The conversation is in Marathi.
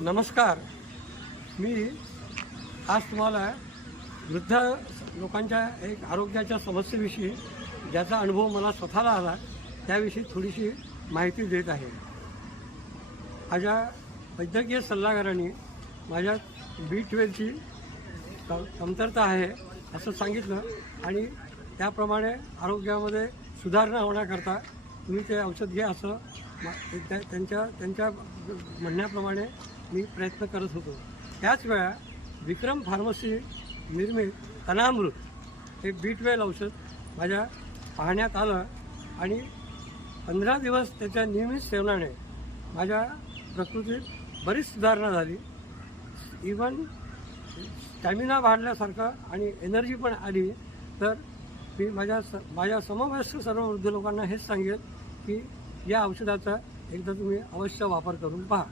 नमस्कार. मी आज तुम्हाला वृद्ध लोकांच्या एक आरोग्याच्या समस्येविषयी ज्याचा अनुभव मला स्वतःला आला त्याविषयी थोडीशी माहिती देत आहे. माझ्या वैद्यकीय सल्लागारांनी माझ्या B12ची कमतरता आहे असं सांगितलं आणि त्याप्रमाणे आरोग्यामध्ये सुधारणा होण्याकरता तुम्ही ते औषध घ्या असं त्यांच्या म्हणण्याप्रमाणे मी प्रयत्न करत होतो. त्याच वेळा विक्रम फार्मसी निर्मित तनामृत हे B12 औषध माझ्या पाहण्यात आलं आणि 15 दिवस त्याच्या नियमित सेवनाने माझ्या प्रकृतीत बरीच सुधारणा झाली. इवन स्टॅमिना वाढल्यासारखं आणि एनर्जी पण आली. तर मी माझ्या समवयस्क सर्व वृद्ध लोकांना हेच सांगेन की या औषधाचा एकदा तुम्ही अवश्य वापर करून पहा.